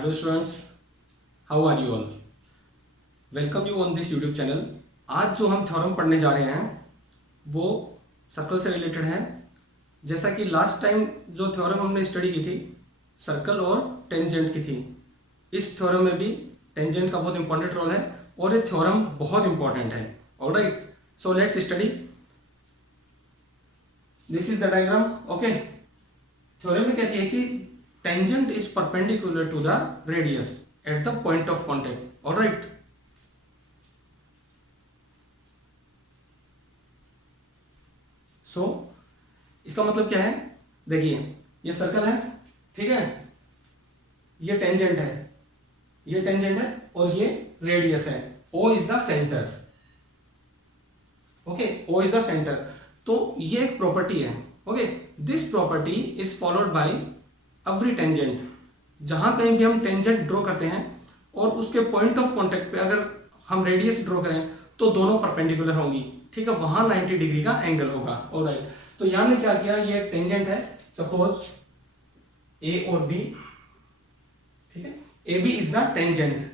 Hello students, how are you all. Welcome you on this YouTube channel. आज जो हम theorem पढ़ने जा रहे हैं वो सर्कल से रिलेटेड है। जैसा कि लास्ट टाइम जो थ्योरम हमने स्टडी की थी सर्कल और टेंजेंट की थी, इस थ्योरम में भी टेंजेंट का बहुत इंपॉर्टेंट रोल है और ये थ्योरम बहुत इंपॉर्टेंट है। Alright, so let's study. This is the diagram. Okay, theorem में कहती है कि tangent is perpendicular to the radius at the point of contact. Alright, so इसका मतलब क्या है, देखिए ये सर्कल है, ठीक है, ये टेंजेंट है, ये टेंजेंट है और ये रेडियस है। O is the centre. Okay, O is the centre. तो ये एक प्रॉपर्टी है। Okay, this property is followed by every tangent. जहां कहीं भी हम टेंजेंट ड्रॉ करते हैं और उसके पॉइंट ऑफ कांटेक्ट पे अगर हम रेडियस ड्रॉ करें तो दोनों परपेंडिकुलर होंगी, ठीक है, वहां 90 डिग्री का एंगल होगा। ऑलराइट, तो यहां ने क्या किया, ये टेंजेंट है, सपोज ए और बी, ठीक है, A B is the tangent,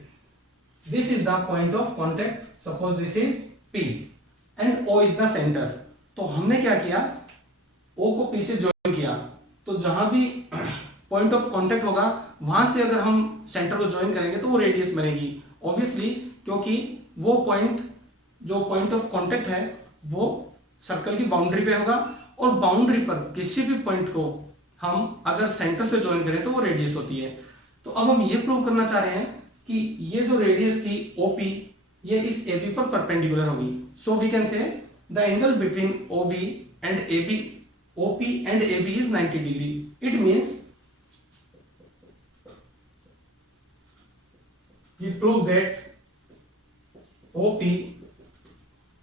this is the point of contact, suppose this is P and O is the centre. तो हमने क्या किया, ओ को पी से ज्वाइन किया, तो जहां भी पॉइंट ऑफ कांटेक्ट होगा वहां से अगर हम सेंटर को ज्वाइन करेंगे तो वो रेडियस बनेगी, ऑब्वियसली, क्योंकि वो पॉइंट जो पॉइंट ऑफ कांटेक्ट है वो सर्कल की बाउंड्री पे होगा और बाउंड्री पर किसी भी पॉइंट को हम अगर सेंटर से ज्वाइन करें तो वो रेडियस होती है। तो अब हम ये प्रूव करना चाह रहे हैं कि ये जो रेडियस थी ओपी, ये इस एबी पर परपेंडिकुलर होगी। So we can say the angle between OB and AB, OP and AB is 90 degree. It means we prove that OP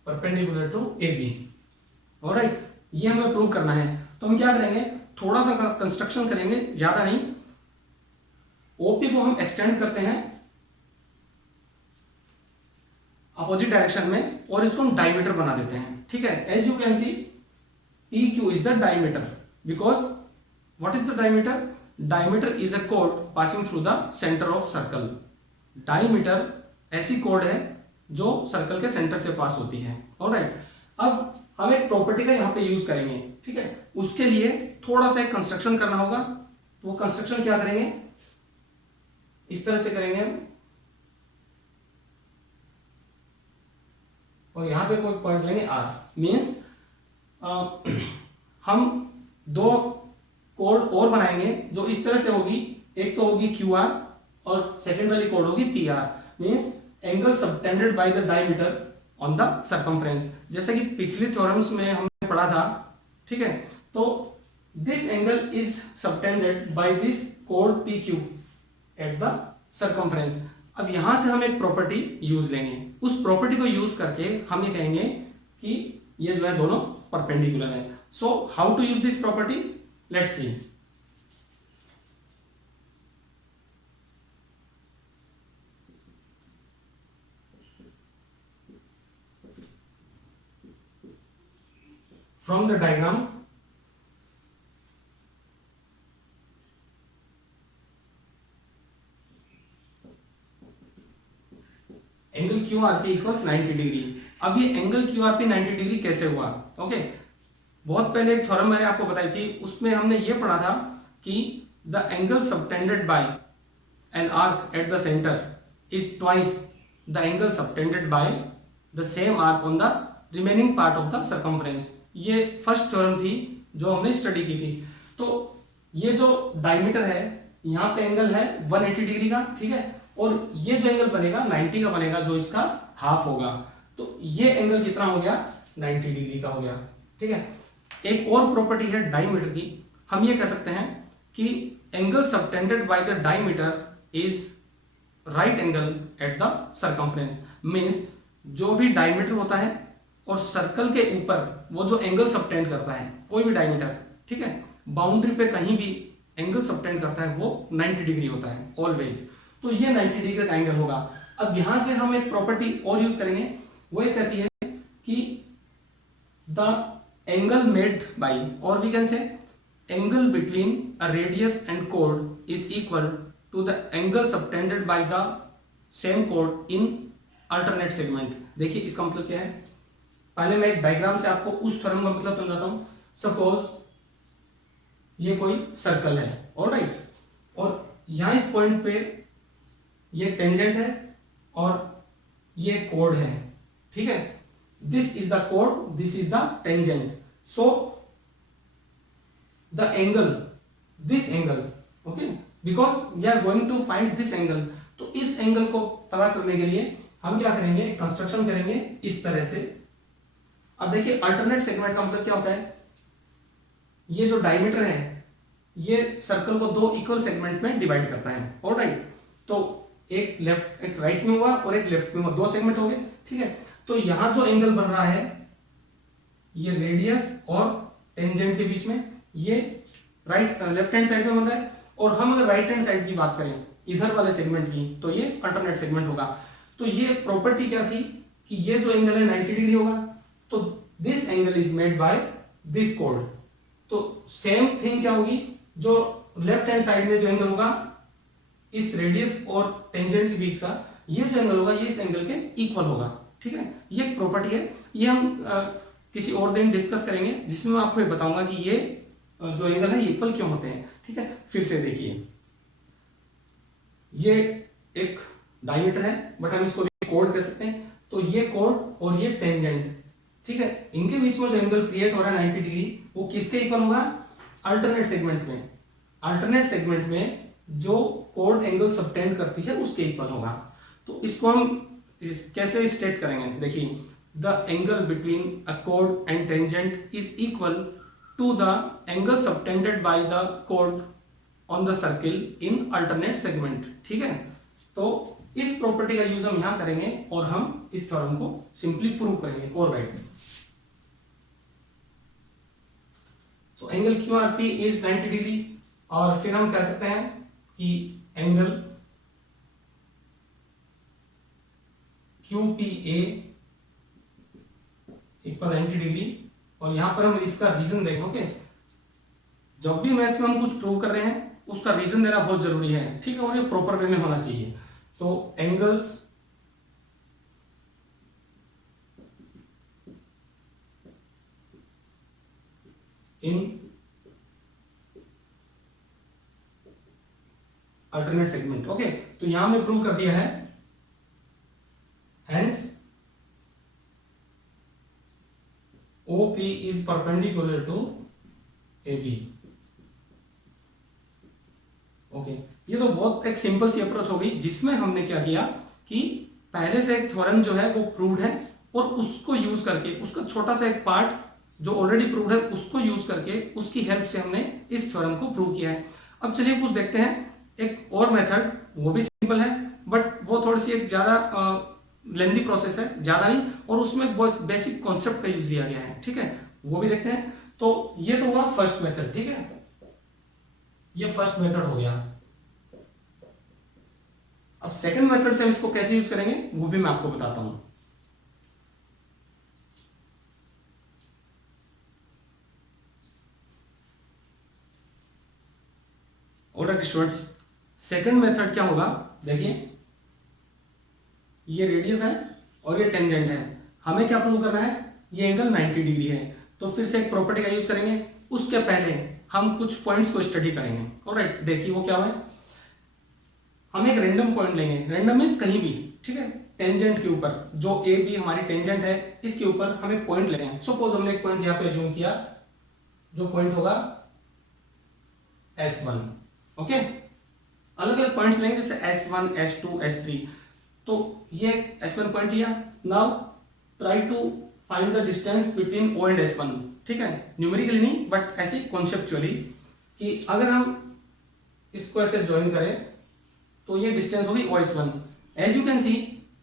perpendicular to AB। Alright, ये हमें प्रूव करना है। तो हम क्या करेंगे, थोड़ा सा कंस्ट्रक्शन करेंगे, ज्यादा नहीं। OP को हम एक्सटेंड करते हैं अपोजिट डायरेक्शन में और इसको हम डायमीटर बना देते हैं, ठीक है। As you can see PQ is the diameter, because what is the diameter, diameter is a कोड passing through the centre of circle. Diameter ऐसी कोड है जो सर्कल के सेंटर से पास होती है। ऑलराइट, अब हम एक प्रॉपर्टी का यहां पे यूज करेंगे, ठीक है। उसके लिए थोड़ा सा एक कंस्ट्रक्शन करना होगा। तो वो कंस्ट्रक्शन क्या करेंगे, इस तरह से करेंगे हम, और यहां पे कोई पॉइंट लेंगे R, मींस हम दो कोड और बनाएंगे जो इस तरह से होगी। एक तो होगी QR और सेकेंड वाली कोड होगी PR, means angle subtended by the diameter on the circumference. जैसे कि पिछली थ्योरम्स में हमने पढ़ा था, ठीक है। तो this angle is subtended by this code PQ at the circumference. अब यहां से हम एक प्रॉपर्टी यूज लेंगे, उस प्रॉपर्टी को यूज करके हम ये कहेंगे कि ये जो है दोनों परपेंडिकुलर है। So how to use this property, let's see. From the diagram, angle QRP equals 90 degree. अब ये एंगल QRP 90 डिग्री कैसे हुआ, ओके। बहुत पहले एक थ्योरम मैंने आपको बताई थी, उसमें हमने ये पढ़ा था कि the angle subtended bye an arc at the centre is twice the angle subtended by the same arc on the remaining part of the circumference. ये फर्स्ट थ्योरम थी जो हमने स्टडी की थी। तो ये जो डायमीटर है, यहां पे एंगल है 180 डिग्री का, ठीक है, और ये जो एंगल बनेगा 90 का बनेगा, जो इसका हाफ होगा। तो ये एंगल कितना हो गया, 90 डिग्री का हो गया, ठीक है। एक और प्रॉपर्टी है डायमीटर की, हम ये कह सकते हैं कि angle subtended by the diameter is right angle at the circumference. Means जो भी डायमीटर होता है और सर्कल के ऊपर वो जो एंगल सबटेंड करता है, कोई भी डायमीटर, ठीक है, बाउंड्री पे कहीं भी एंगल सबटेंड करता है वो 90 डिग्री होता है ऑलवेज। तो ये 90 डिग्री का एंगल होगा। अब यहां से हम एक प्रॉपर्टी और यूज करेंगे, वो ये कहती है कि द एंगल मेड बाय, और we can say angle between a radius and कोड is equal to the angle subtended by the same chord in alternate segment। देखिए इसका मतलब क्या है, पहले मैं एक डायग्राम से आपको उस थ्योरम का मतलब समझाता हूं। सपोज ये कोई सर्कल है, ऑलराइट, और यहां इस पॉइंट पे ये टेंजेंट है और ये कोड है, ठीक है। दिस इज द कोड, this is the tangent. So the angle, this angle, okay, because we are going to find this angle. तो इस एंगल को पता करने के लिए हम क्या करेंगे, कंस्ट्रक्शन करेंगे इस तरह से। अब देखिए अल्टरनेट सेगमेंट का मतलब क्या होता है, ये जो डायमीटर है ये सर्कल को दो इक्वल सेगमेंट में डिवाइड करता है, ऑलराइट। तो एक लेफ्ट, एक राइट में हुआ और एक लेफ्ट में हुआ, दो सेगमेंट हो गए, ठीक है। तो यहां जो एंगल बन रहा है ये रेडियस और टेंजेंट के बीच में, ये राइट लेफ्ट हैंड साइड में बन रहा है। और हम अगर राइट हैंड साइड की बात करें इधर वाले सेगमेंट की, तो ये अल्टरनेट सेगमेंट होगा। तो ये प्रॉपर्टी क्या थी कि ये जो एंगल है 90 डिग्री होगा, तो this angle is made by this code. तो सेम थिंग क्या होगी, जो लेफ्ट हैंड साइड में जो एंगल होगा इस रेडियस और टेंजेंट के बीच का, ये जो एंगल होगा ये इस एंगल के इक्वल होगा, ठीक है। ये एक प्रॉपर्टी है, ये हम किसी और दिन डिस्कस करेंगे, जिसमें मैं आपको ये बताऊंगा कि ये जो एंगल है ये इक्वल क्यों होते हैं, ठीक है। फिर से देखिए, ये एक डायमीटर है, बट हम इसको कोड कह सकते हैं। तो ये कोड और ये टेंजेंट, ठीक है, इनके बीच में जो एंगल क्रिएट हो रहा है 90 डिग्री, वो किसके इक्वल होगा, अल्टरनेट सेगमेंट में। अल्टरनेट सेगमेंट में जो कोड एंगल सबटेंड करती है उसके इक्वल होगा। तो इसको हम कैसे स्टेट करेंगे, देखिए, the angle between a code and tangent is equal to the angle subtended by the code on the circle in alternate segment, ठीक है। तो इस प्रॉपर्टी का यूज हम यहां करेंगे और हम इस थ्योरम को सिंपली प्रूव करेंगे, alright. So angle QRP is 90 degree, और फिर हम कह सकते हैं कि एंगल QPA इक्वल 90 डिग्री। और यहां पर हम इसका रीजन देंगे, ओके। जब भी मैथ्स में हम कुछ प्रूव कर रहे हैं उसका रीजन देना बहुत जरूरी है, ठीक है, और ये प्रॉपर वे में होना चाहिए। तो angles in alternate segment, okay. तो यहां में प्रूव कर दिया है, hence OP is perpendicular to AB, okay. ये तो बहुत एक सिंपल सी अप्रोच हो गई, जिसमें हमने क्या किया कि पहले से एक थ्योरम जो है वो प्रूव्ड है, और उसको यूज करके, उसका छोटा सा एक पार्ट जो ऑलरेडी प्रूव्ड है उसको यूज करके उसकी हेल्प से हमने इस थ्योरम को प्रूव किया है। अब चलिए कुछ देखते हैं एक और मेथड, वो भी सिंपल है बट वो थोड़ी सी एक ज्यादा लेंथी प्रोसेस है, ज्यादा नहीं, और उसमें बहुत बेसिक कॉन्सेप्ट का यूज लिया गया है, ठीक है, वो भी देखते हैं। तो ये तो हुआ फर्स्ट मेथड, ठीक है, ये फर्स्ट मेथड हो गया। अब सेकंड मेथड से हम इसको कैसे यूज करेंगे वो भी मैं आपको बताता हूं। ऑलराइट स्टूडेंट्स, सेकंड मेथड क्या होगा, देखिए, ये रेडियस है और ये टेंजेंट है, हमें क्या प्रूव करना है, ये एंगल 90 डिग्री है। तो फिर से एक प्रॉपर्टी का यूज करेंगे, उसके पहले हम कुछ पॉइंट्स को स्टडी करेंगे, ऑलराइट। देखिए वो क्या है, हम एक रैंडम पॉइंट लेंगे, रैंडम मींस कहीं भी, ठीक है, टेंजेंट के ऊपर, जो ए बी हमारी टेंजेंट है इसके ऊपर हम एक पॉइंट लेंगे। सपोज हमने एक पॉइंट यहां पे अज्यूम किया, जो पॉइंट होगा S1, ओके। अलग अलग पॉइंट्स लेंगे, जैसे S1, S2, S3। तो ये S1 पॉइंट लिया। Now try to find the distance between O and S1, ठीक है, न्यूमेरिकली नहीं बट ऐसे कॉन्सेप्चुअली, कि अगर हम इसको ऐसे ज्वाइन करें तो ये डिस्टेंस होगी OS1। As you can see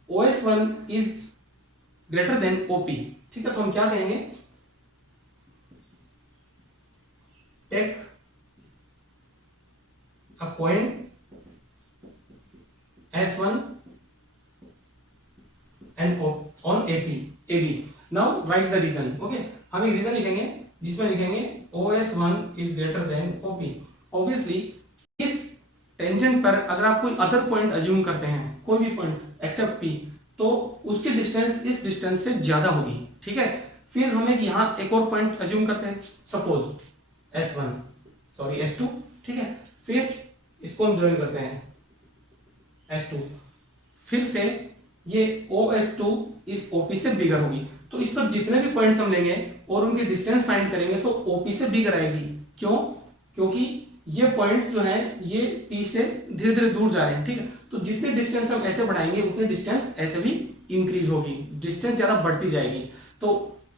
OS1 is greater than OP, ठीक है। तो हम क्या कहेंगे, take a point S1 and on AB। Now write the reason, okay. हम एक रीजन लिखेंगे जिसमें लिखेंगे OS1 is greater than OP। Obviously इस टेंजेंट पर अगर आप कोई अदर पॉइंट अज्यूम करते हैं, कोई भी पॉइंट एक्सेप्ट पी, तो उसकी डिस्टेंस इस डिस्टेंस से ज्यादा होगी, ठीक है। फिर हम एक यहाँ एक और पॉइंट अज्यूम करते हैं, सपोज S2, ठीक है। फिर इसको हम ज्वाइन करते हैं S2, फिर से ये OS2 इस OP से बिगर होगी, तो इस पर जितने भी पॉइंट्स हम लेंगे और उनकी डिस्टेंस फाइंड करेंगे तो OP से बिगर आएगी। क्यों? क्योंकि ये पॉइंट्स जो हैं ये P से धीरे धीरे दूर जा रहे हैं, ठीक है। तो जितने डिस्टेंस हम ऐसे बढ़ाएंगे उतनी डिस्टेंस ऐसे भी इंक्रीज होगी, डिस्टेंस ज्यादा बढ़ती जाएगी। तो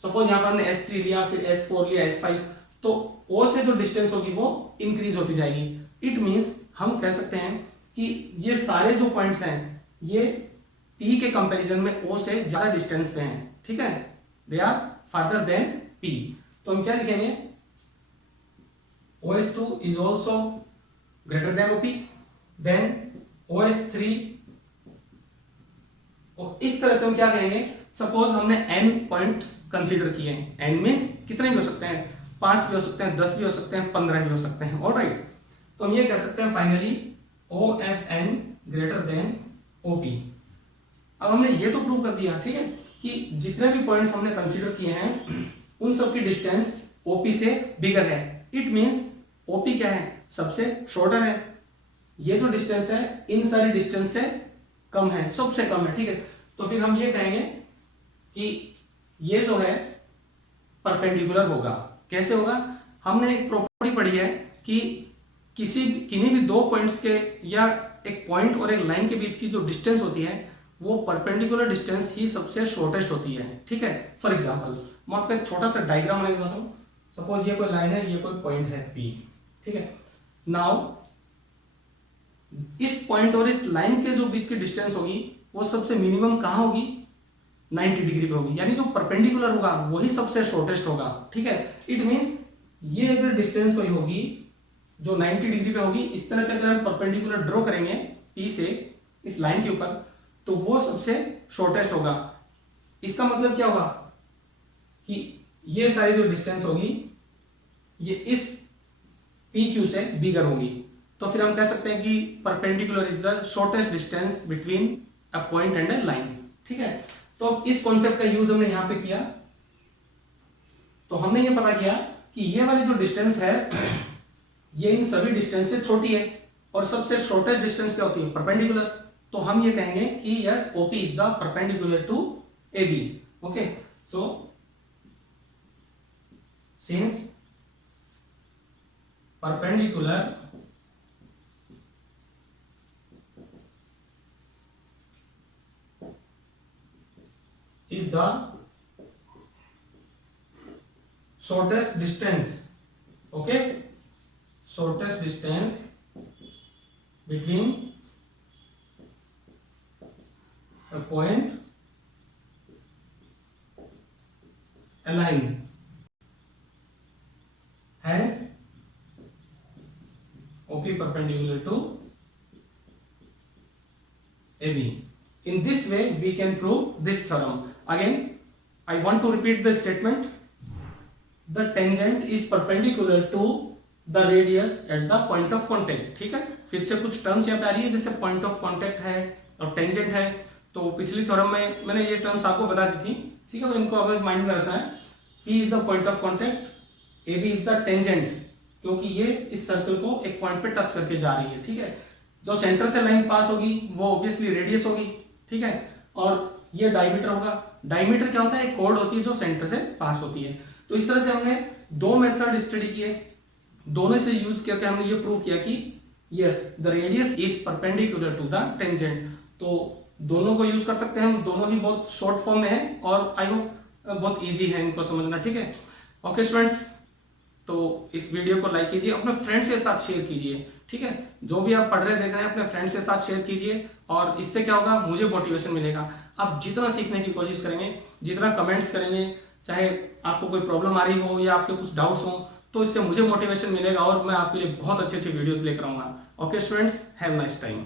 सपोज यहाँ पर हमने S3 लिया, फिर S4 लिया, S5, तो O से जो डिस्टेंस होगी वो इंक्रीज होती जाएगी। इट मींस हम कह सकते हैं कि ये सारे जो पॉइंट्स हैं ये P के कंपैरिजन में O से ज्यादा डिस्टेंस पे हैं, ठीक है। They are further than P। तो हम क्या लिखेंगे, OS2 is also greater than OP, then OS3, और इस तरह से हम क्या कहेंगे, सपोज हमने n पॉइंट्स कंसीडर किए हैं, n मींस कितने भी हो सकते हैं, 5 भी हो सकते हैं, 10 भी हो सकते हैं, 15 भी हो सकते हैं, ऑलराइट। तो हम ये कह सकते हैं finally OSN greater than OP। अब हमने ये तो प्रूव कर दिया, ठीक है, कि जितने भी पॉइंट्स हमने कंसीडर किए हैं उन सब की डिस्टेंस OP से बिगर है। इट मींस OP क्या है, सबसे शॉर्टर है। ये जो डिस्टेंस है इन सारी डिस्टेंस से कम है, सबसे कम है, ठीक है। तो फिर हम ये कहेंगे कि ये जो है परपेंडिकुलर होगा। कैसे होगा, हमने एक प्रॉपर्टी पढ़ी है कि किन्हीं भी दो पॉइंट्स के या एक पॉइंट और एक लाइन के बीच की जो डिस्टेंस होती है वो परपेंडिकुलर डिस्टेंस ही सबसे शॉर्टेस्ट होती है, ठीक है। फॉर एग्जांपल मैं आपको एक छोटा सा डायग्राम बना देता हूं। सपोज ये कोई लाइन है, ये कोई पॉइंट है P, ठीक है। नाउ इस पॉइंट और इस लाइन के जो बीच की डिस्टेंस होगी वो सबसे मिनिमम कहां होगी, 90 डिग्री पे होगी, यानी जो परपेंडिकुलर होगा वही सबसे शॉर्टेस्ट होगा, ठीक है। इट मींस ये अगर डिस्टेंस कोई होगी जो 90 डिग्री पे होगी, इस तरह से अगर हम परपेंडिकुलर ड्रॉ करेंगे P से इस लाइन के ऊपर, तो वो सबसे शॉर्टेस्ट होगा। इसका मतलब क्या होगा कि ये सारी जो डिस्टेंस होगी ये इस PQ से बिगर होगी। तो फिर हम कह सकते हैं कि perpendicular is the shortest distance between a point and a line, ठीक है। तो इस कॉन्सेप्ट का यूज हमने यहां पे किया। तो हमने ये पता किया कि ये वाली जो डिस्टेंस है ये इन सभी डिस्टेंस से छोटी है और सबसे शॉर्टेस्ट डिस्टेंस क्या होती है, परपेंडिकुलर। तो हम ये कहेंगे कि yes OP is the perpendicular to AB। Okay, so since perpendicular is the shortest distance, okay, shortest distance between a point, a line, hence OP perpendicular to AB. In this way we can prove this theorem. Again I want to repeat the statement. The tangent is perpendicular to the radius at the point of contact. ठीक है, फिर से कुछ terms यहाँ पे आ रही है, जैसे पॉइंट ऑफ कॉन्टेक्ट है और टेंजेंट है। तो पिछली थ्योरम में मैंने ये टर्म्स आपको बता दी थी, ठीक है। तो इनको अब माइंड में रखना है। P is the point of contact, AB is the tangent, क्योंकि ये इस सर्कल को एक पॉइंट पे टच करके जा रही है, ठीक है। जो सेंटर से लाइन पास होगी वो ऑब्वियसली रेडियस होगी, ठीक है। और ये डायमीटर होगा। डायमीटर क्या होता है, एक कॉर्ड होती है जो सेंटर से पास होती है। तो इस तरह से हमने दो मेथड स्टडी किए, दोनों से यूज करके हमने ये प्रूव किया कि yes the radius is perpendicular to the tangent. तो दोनों को यूज कर सकते हैं हम, दोनों ही बहुत शॉर्ट फॉर्म में है और आई होप बहुत इजी है इनको समझना, ठीक है। ओके स्टूडेंट्स, तो इस वीडियो को लाइक कीजिए, अपने फ्रेंड्स के साथ शेयर कीजिए, ठीक है। जो भी आप पढ़ रहे देख रहे हैं अपने फ्रेंड्स के साथ शेयर कीजिए, और इससे क्या होगा, मुझे मोटिवेशन मिलेगा। आप जितना सीखने की कोशिश करेंगे, जितना कमेंट्स करेंगे, चाहे आपको कोई प्रॉब्लम आ रही हो या आपके कुछ डाउट्स हो, तो इससे मुझे मोटिवेशन मिलेगा और मैं आपके लिए बहुत अच्छे अच्छे वीडियोस लेकर आऊंगा। Okay students, have nice time.